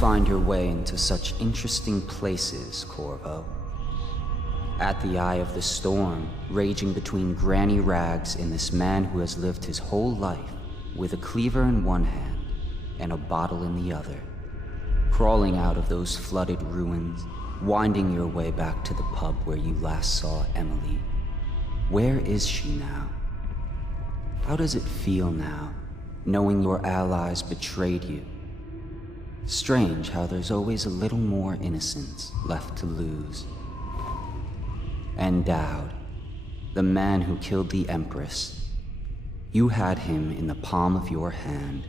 find your way into such interesting places, Corvo. At the eye of the storm, raging between granny rags and this man who has lived his whole life with a cleaver in one hand and a bottle in the other. Crawling out of those flooded ruins, winding your way back to the pub where you last saw Emily. Where is she now? How does it feel now, knowing your allies betrayed you? Strange how there's always a little more innocence left to lose. And Dowd, the man who killed the Empress. You had him in the palm of your hand,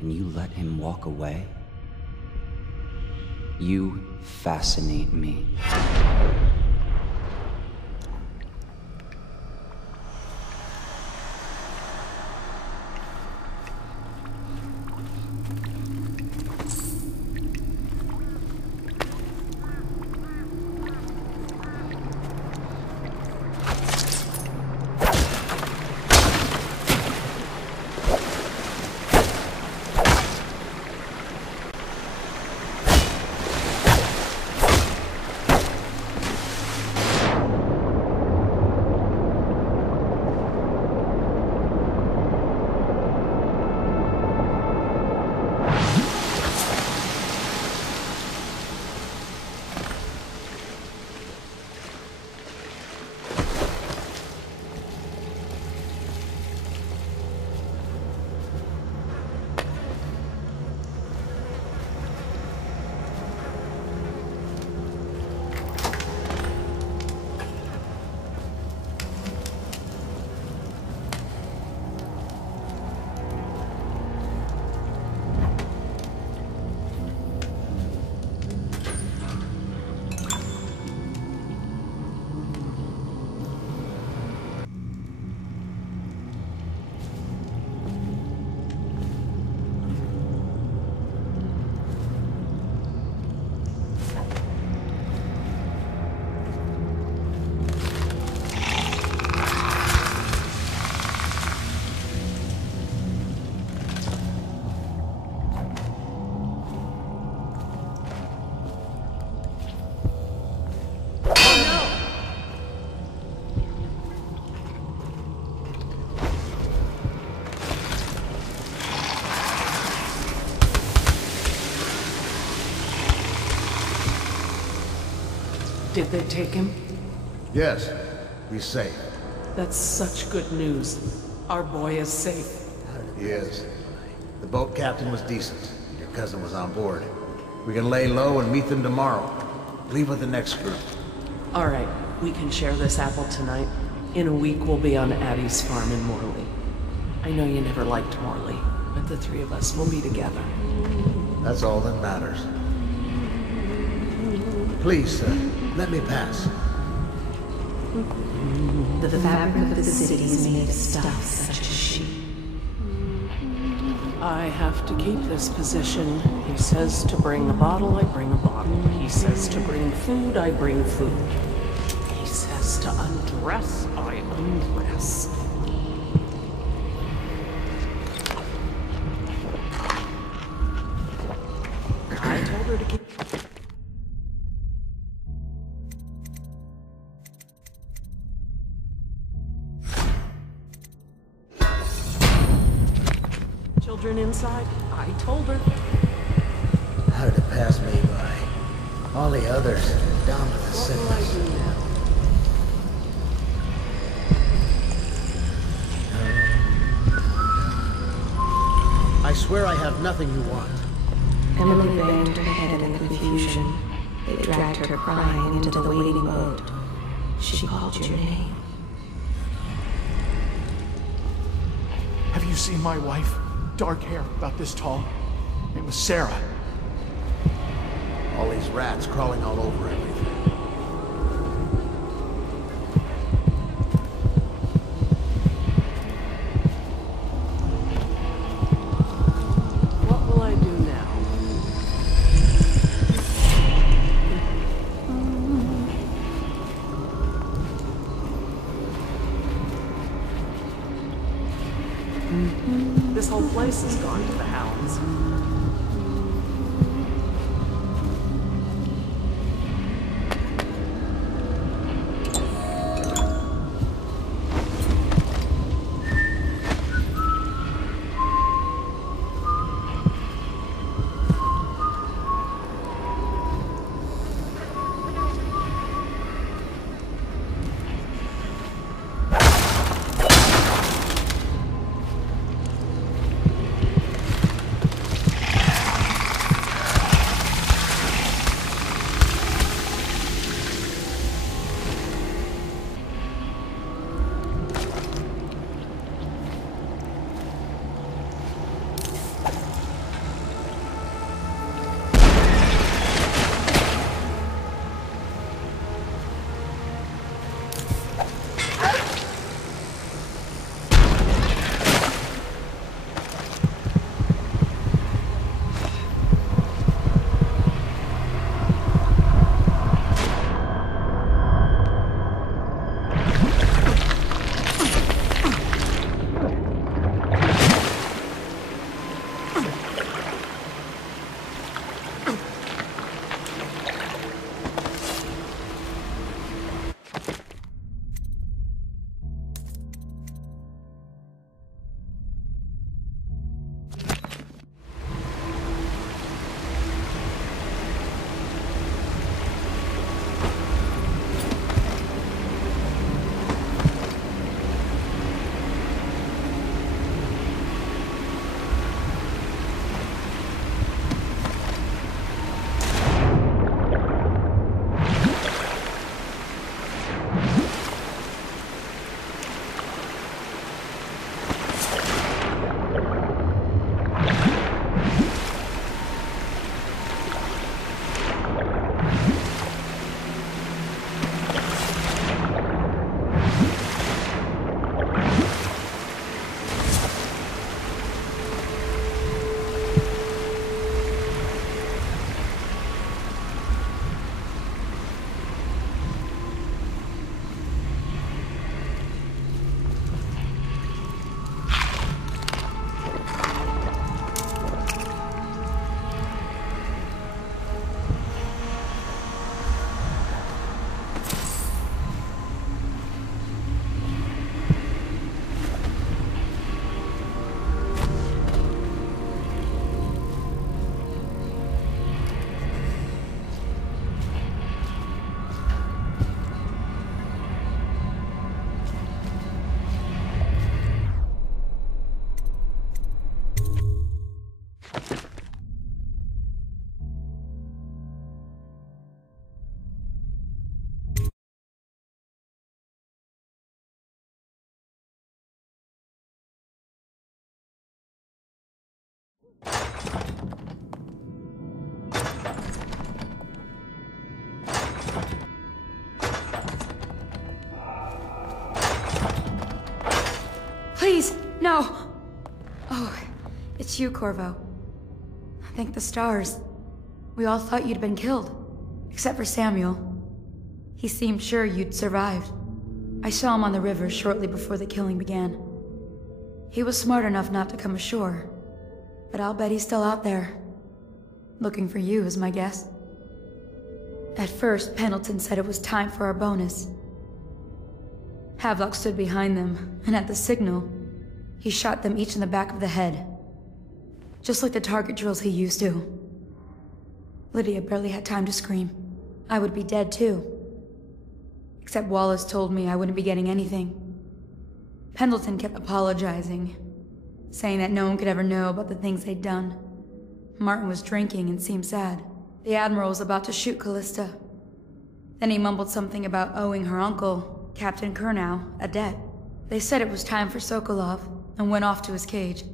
and you let him walk away? You fascinate me. Did they take him? Yes, he's safe. That's such good news. Our boy is safe. He is. The boat captain was decent. Your cousin was on board. We can lay low and meet them tomorrow. Leave with the next group. All right, we can share this apple tonight. In a week, we'll be on Addie's farm in Morley. I know you never liked Morley, but the three of us will be together. That's all that matters. Please, sir, let me pass. The fabric of the city is made of stuff such as she. I have to keep this position. He says to bring a bottle, I bring a bottle. He says to bring food, I bring food. He says to undress, I undress. I told her to keep... Children inside? I told her. How did it pass me by? All the others, down to the What will I sickness. do now? I swear I have nothing you want. Emily banged her head in the confusion. They dragged her crying into the waiting boat. She called your name. Have you seen my wife? Dark hair, about this tall. It was Sarah. All these rats crawling all over everything. What will I do now? This whole place has gone to the hounds. Please, no! Oh, it's you, Corvo. Thank the stars. We all thought you'd been killed. Except for Samuel. He seemed sure you'd survived. I saw him on the river shortly before the killing began. He was smart enough not to come ashore. But I'll bet he's still out there. Looking for you is my guess. At first, Pendleton said it was time for our bonus. Havelock stood behind them, and at the signal, he shot them each in the back of the head. Just like the target drills he used to. Lydia barely had time to scream. I would be dead too. Except Wallace told me I wouldn't be getting anything. Pendleton kept apologizing, saying that no one could ever know about the things they'd done. Martin was drinking and seemed sad. The Admiral was about to shoot Callista. Then he mumbled something about owing her uncle, Captain Kurnow, a debt. They said it was time for Sokolov, and went off to his cage.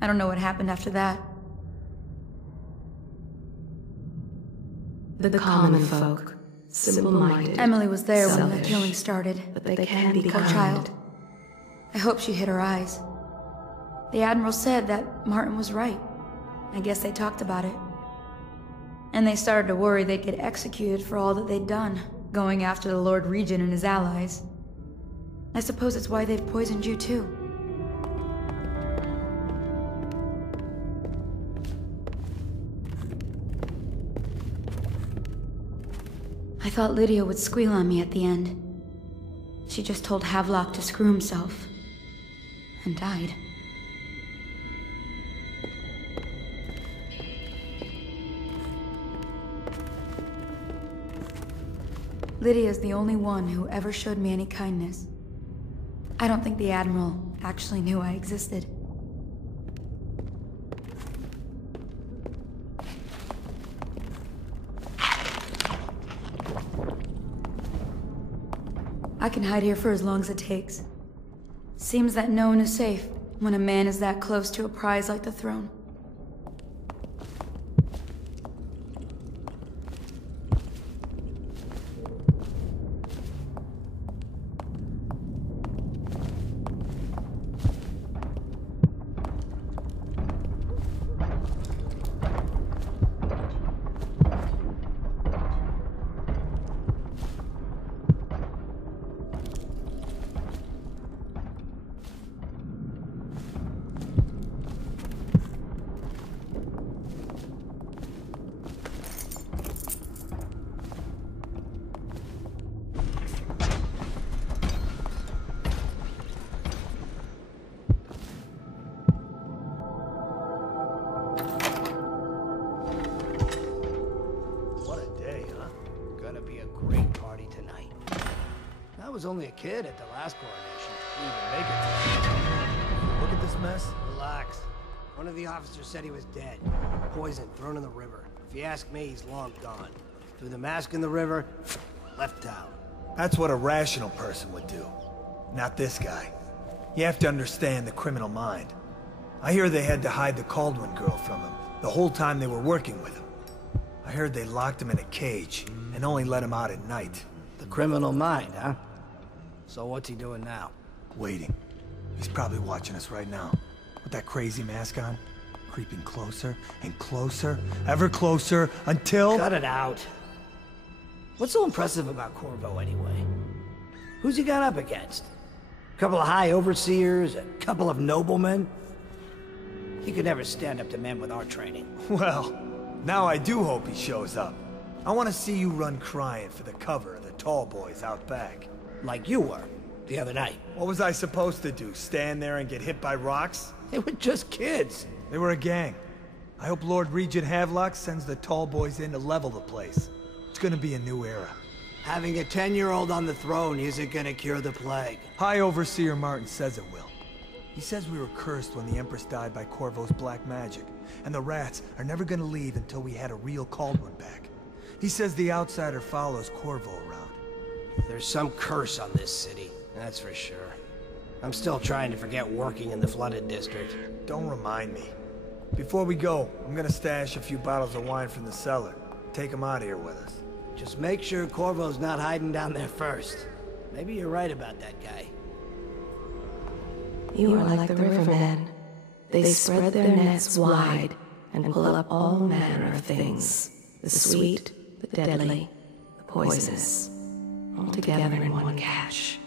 I don't know what happened after that. The common folk, simple-minded. Emily was there when the selfish, killing started. but they can be Poor kind. child. I hope she hid her eyes. The Admiral said that Martin was right. I guess they talked about it. And they started to worry they'd get executed for all that they'd done, going after the Lord Regent and his allies. I suppose it's why they've poisoned you too. I thought Lydia would squeal on me at the end. She just told Havelock to screw himself. And died. Lydia's the only one who ever showed me any kindness. I don't think the Admiral actually knew I existed. I can hide here for as long as it takes. Seems that no one is safe when a man is that close to a prize like the throne. I was only a kid at the last coronation. Didn't even make it. Look at this mess. Relax. One of the officers said he was dead. Poisoned, thrown in the river. If you ask me, he's long gone. Threw the mask in the river, left town. That's what a rational person would do. Not this guy. You have to understand the criminal mind. I hear they had to hide the Caldwin girl from him the whole time they were working with him. I heard they locked him in a cage and only let him out at night. The criminal mind, huh? So what's he doing now? Waiting. He's probably watching us right now. With that crazy mask on. Creeping closer and closer, ever closer, until... Cut it out. What's so impressive about Corvo, anyway? Who's he got up against? A couple of high overseers? A couple of noblemen? He could never stand up to men with our training. Well, now I do hope he shows up. I want to see you run crying for the cover of the tall boys out back. Like you were, the other night. What was I supposed to do, stand there and get hit by rocks? They were just kids. They were a gang. I hope Lord Regent Havelock sends the tall boys in to level the place. It's gonna be a new era. Having a 10-year-old on the throne isn't gonna cure the plague. High Overseer Martin says it will. He says we were cursed when the Empress died by Corvo's black magic, and the rats are never gonna leave until we had a real Caldwin back. He says the outsider follows Corvo around. There's some curse on this city, that's for sure. I'm still trying to forget working in the flooded district. Don't remind me. Before we go, I'm gonna stash a few bottles of wine from the cellar. Take them out of here with us. Just make sure Corvo's not hiding down there first. Maybe you're right about that guy. You are like the rivermen. They spread their nets wide and pull up all manner of things. The sweet, the deadly, the poisonous. All together in one catch.